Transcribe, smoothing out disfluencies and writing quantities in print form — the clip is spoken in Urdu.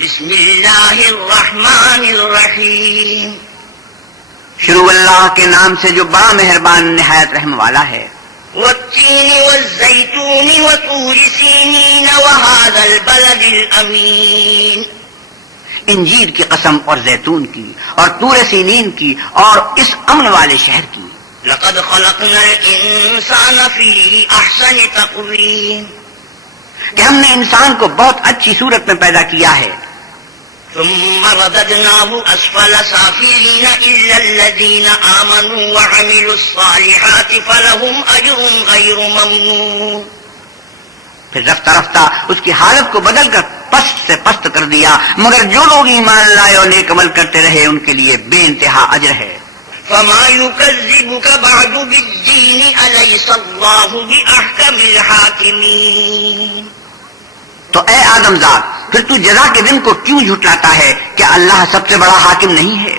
بسم اللہ الرحمن الرحیم. شروع اللہ کے نام سے جو بڑا مہربان نہایت رحم والا ہے. والتین والزیتون وطور سینین وهذا البلد الامین. انجیر کی قسم اور زیتون کی اور طور سینین کی اور اس امن والے شہر کی. لقد خلقنا الانسان فی احسن تقویم. کہ ہم نے انسان کو بہت اچھی صورت میں پیدا کیا ہے. ثم رددناه اسفل سافلین الا الذین آمنوا وعملوا الصالحات فلهم اجر غیر ممنون. پھر رفتہ رفتہ اس کی حالت کو بدل کر پست سے پست کر دیا مگر جو لوگ ایمان لائے اور نیک عمل کرتے رہے ان کے لیے بے انتہا اجر ہے. فما يكذبك بعد بالدین الیس اللہ باحکم الحاکمین. تو اے آدم ذات پھر تو جزا کے دن کو کیوں جھٹلاتا ہے کہ اللہ سب سے بڑا حاکم نہیں ہے؟